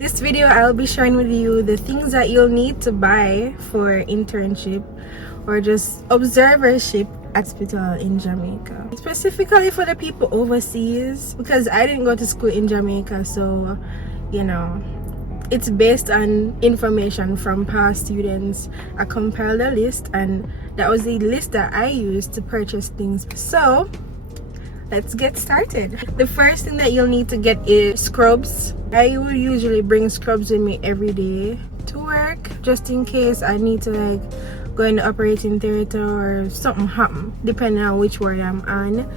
This video I'll be sharing with you the things that you'll need to buy for internship or just observership at hospital in Jamaica, specifically for the people overseas, because I didn't go to school in Jamaica, so you know it's based on information from past students. I compiled a list and that was the list that I used to purchase things. So let's get started. The first thing that you'll need to get is scrubs. I would usually bring scrubs with me every day to work, just in case I need to like go in the operating theater or something happen, depending on which ward I'm on.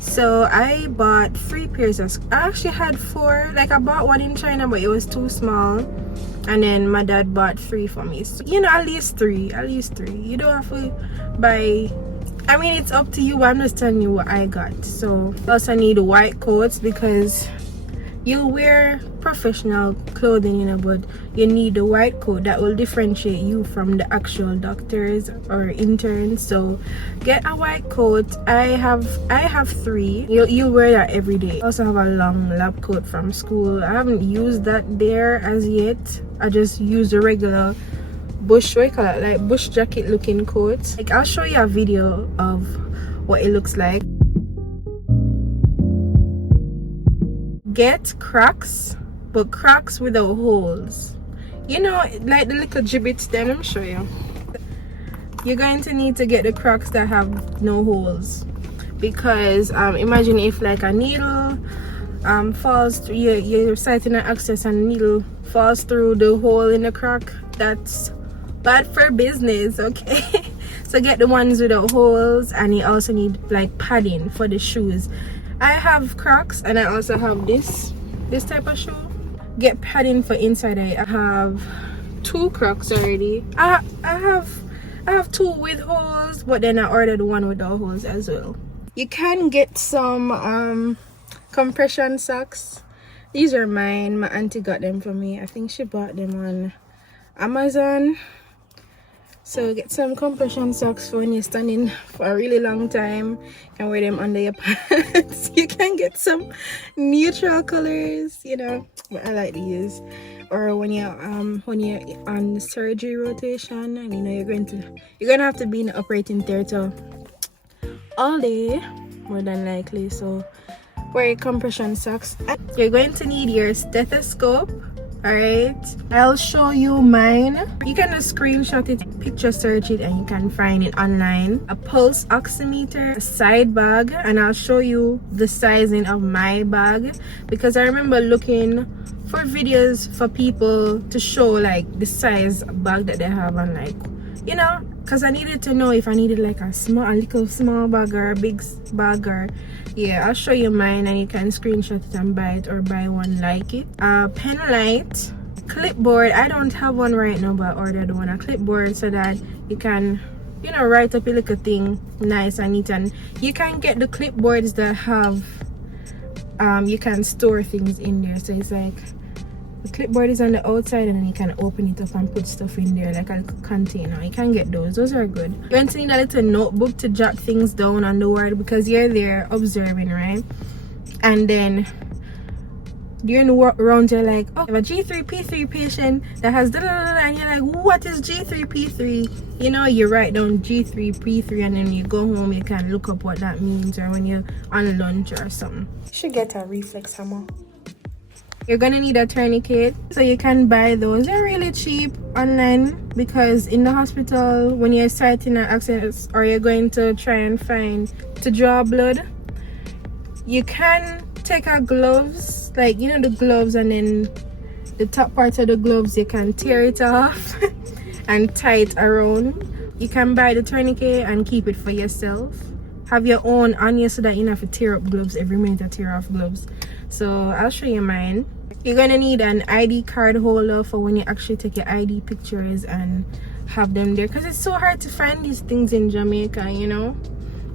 So I bought 3 pairs of I actually had 4. Like I bought one in China, but it was too small, and then my dad bought 3 for me. So at least three. You don't have to buy, I mean, it's up to you, but I'm just telling you what I got. So I also need white coats because you'll wear professional clothing, but you need the white coat that will differentiate you from the actual doctors or interns. So get a white coat. I have 3. You'll wear that every day. I also have a long lab coat from school. I haven't used that there as yet. I just use the regular bush, what you call it, like bush jacket looking coat. Like I'll show you a video of what it looks like. Get Crocs, but Crocs without holes, like the little gibbets. Then let me show you. You're going to need to get the Crocs that have no holes, because imagine if like a needle falls through, you're sighting an access and the needle falls through the hole in the Croc. That's bad for business, okay? So get the ones without holes, and you also need like padding for the shoes. I have Crocs and I also have this type of shoe. Get padding for inside. I have 2 Crocs already. I have 2 with holes, but then I ordered one without holes as well. You can get some compression socks. These are mine. My auntie got them for me. I think she bought them on Amazon. So get some compression socks for when you're standing for a really long time. You can wear them under your pants. You can get some neutral colors, but I like these. Or when you're on surgery rotation, and you're gonna have to be in the operating theater all day, more than likely. So wear your compression socks. You're going to need your stethoscope. Alright, I'll show you mine. You can just screenshot it, picture search it, and you can find it online. A pulse oximeter, a side bag, and I'll show you the sizing of my bag, because I remember looking for videos for people to show like the size bag that they have, and like because I needed to know if I needed like a little small bag or a big bag. Or yeah, I'll show you mine and you can screenshot it and buy it, or buy one like it. Pen light, clipboard. I don't have one right now, but I ordered one, a clipboard, so that you can write up a little thing nice and neat. And you can get the clipboards that have you can store things in there. So it's like the clipboard is on the outside, and then you can open it up and put stuff in there, like a little container. You can get those are good. You're going to need a little notebook to jot things down on the ward, because you're there observing, right? And then during the work round, you're like, oh, I have a G3P3 patient that has and you're like, what is G3P3? You write down G3P3, and then you go home, you can look up what that means, or when you're on lunch or something. You should get a reflex hammer. You're gonna need a tourniquet, so you can buy those. They're really cheap online, because in the hospital, when you're sighting an access or you're going to try and to draw blood, you can take our gloves, like the gloves, and then the top part of the gloves you can tear it off and tie it around. You can buy the tourniquet and keep it for yourself. Have your own on you, so that you don't have to tear up gloves every minute. Tear off gloves. So I'll show you mine. You're gonna need an ID card holder for when you actually take your ID pictures and have them there, because it's so hard to find these things in Jamaica,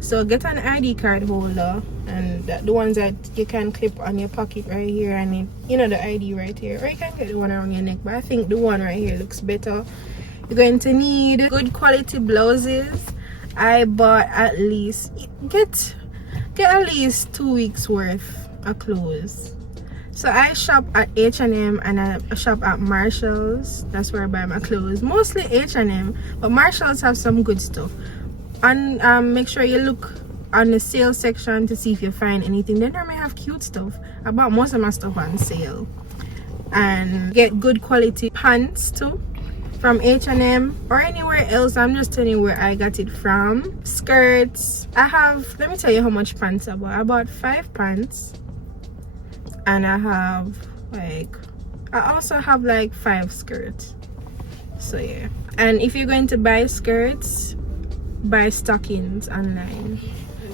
So get an ID card holder, and the ones that you can clip on your pocket right here, and the ID right here, or you can get the one around your neck, but I think the one right here looks better. You're going to need good quality blouses. I bought at least get at least 2 weeks worth of clothes. So I shop at H&M and I shop at Marshall's. That's where I buy my clothes. Mostly H&M, but Marshall's have some good stuff. And make sure you look on the sale section to see if you find anything. They normally have cute stuff. I bought most of my stuff on sale. And get good quality pants too from H&M or anywhere else. I'm just telling you where I got it from. Skirts. Let me tell you how much pants I bought. I bought 5 pants. And I also have like 5 skirts. So yeah. And if you're going to buy skirts, buy stockings online.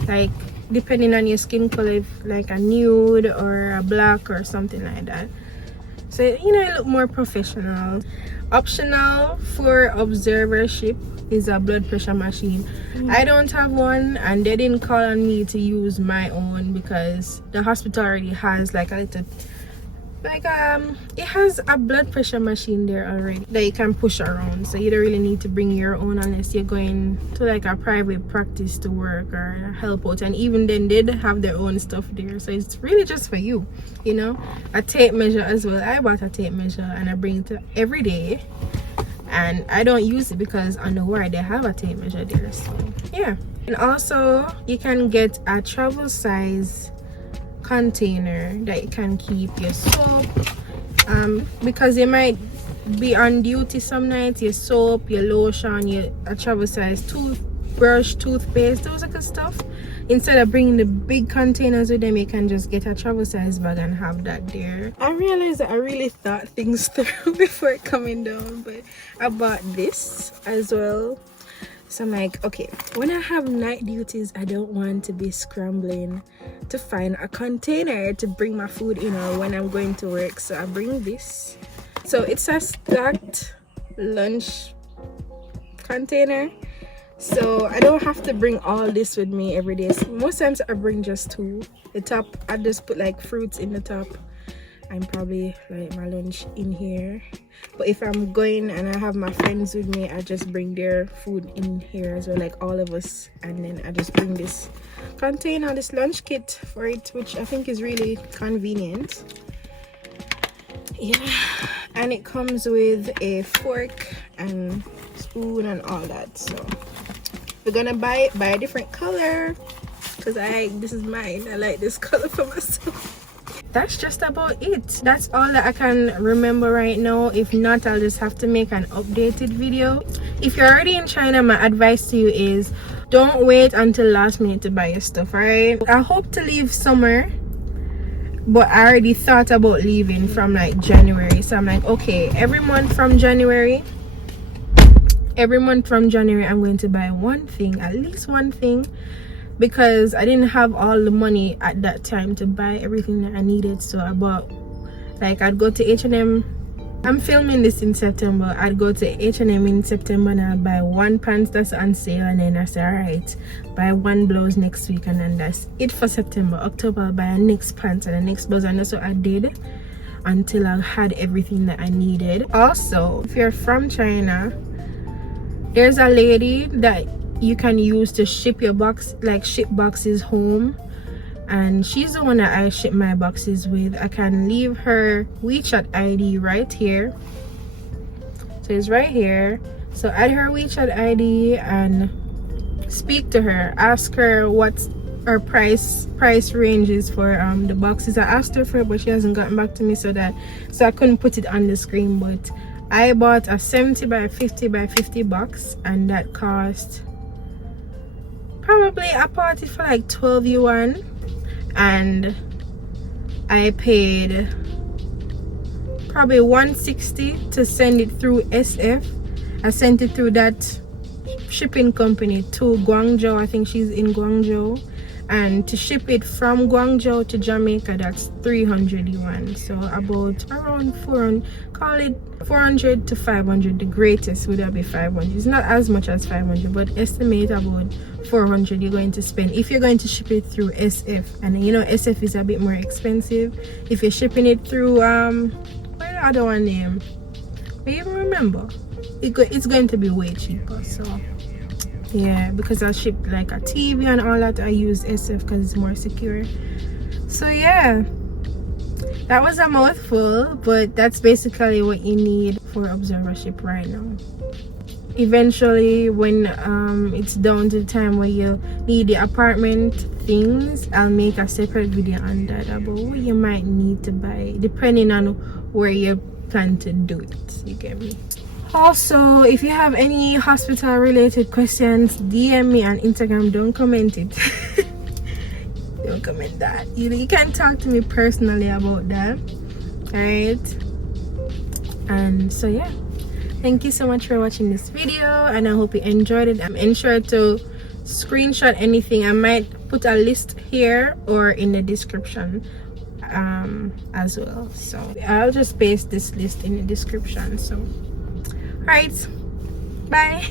Like depending on your skin color, if like a nude or a black or something like that. So you know, you look more professional. Optional for observership is a blood pressure machine. I don't have one, and they didn't call on me to use my own because the hospital already has like a little, like it has a blood pressure machine there already that you can push around. So you don't really need to bring your own unless you're going to like a private practice to work or help out. And even then, they have their own stuff there, so it's really just for you, you know. A tape measure as well. I bought a tape measure and I bring it to every day. And I don't use it because on the ward they have a tape measure there. So yeah. And also you can get a travel size container that you can keep your soap, because you might be on duty some nights. Your soap, your lotion, a travel size toothbrush, toothpaste, those kind of stuff. Instead of bringing the big containers with them, you can just get a travel size bag and have that there. I realized that I really thought things through before coming down, but I bought this as well. So I'm like, okay, when I have night duties, I don't want to be scrambling to find a container to bring my food in or when I'm going to work. So I bring this. So it's a stacked lunch container. So I don't have to bring all this with me every day. So most times I bring just 2. The top, I just put like fruits in the top and probably like my lunch in here. But if I'm going and I have my friends with me, I just bring their food in here as well, like all of us. And then I just bring this container, this lunch kit for it, which I think is really convenient. Yeah, and it comes with a fork and spoon and all that. So we're gonna buy it by a different color because this is mine. I like this color for myself. That's just about it. That's all that I can remember right now. If not, I'll just have to make an updated video. If you're already in China, my advice to you is don't wait until last minute to buy your stuff. All right, I hope to leave summer, but I already thought about leaving from like January. So I'm like, okay, every month from January I'm going to buy one thing, at least one thing, because I didn't have all the money at that time to buy everything that I needed. So I bought, like, I'd go to H&M. I'm filming this in September. I'd go to H&M in September and I'd buy 1 pants that's on sale, and then I say, all right, buy 1 blouse next week, and then that's it for September. October, I'll buy a next pants and a next blouse, and that's what I did until I had everything that I needed. Also, if you're from China, there's a lady that you can use to ship your box, like ship boxes home, and she's the one that I ship my boxes with. I can leave her WeChat ID right here. So it's right here. So add her WeChat ID and speak to her. Ask her what her price range is for the boxes. I asked her for it, but she hasn't gotten back to me, so I couldn't put it on the screen. But I bought a 70 by 50 by 50 box, and that cost probably, I bought it for like 12 yuan, and I paid probably 160 to send it through SF. I sent it through that shipping company to Guangzhou. I think she's in Guangzhou, and to ship it from Guangzhou to Jamaica, that's 300 yuan. So about around 400, call it 400 to 500. The greatest would have be 500. It's not as much as 500, but estimate about 400 you're going to spend if you're going to ship it through SF. And you know, SF is a bit more expensive. If you're shipping it through what the other one name, I even remember, it's going to be way cheaper. So yeah, because I ship like a TV and all that, I use SF because it's more secure. So yeah, That was a mouthful, but that's basically what you need for observership right now. Eventually, when it's down to the time where you need the apartment things, I'll make a separate video on that about what you might need to buy depending on where you plan to do it. You get me? Also, if you have any hospital related questions, DM me on Instagram. Don't comment it. Don't comment that. You can talk to me personally about that. Alright, and so yeah, thank you so much for watching this video, and I hope you enjoyed it. Ensure to screenshot anything. I might put a list here or in the description as well, so I'll just paste this list in the description. So alright, bye.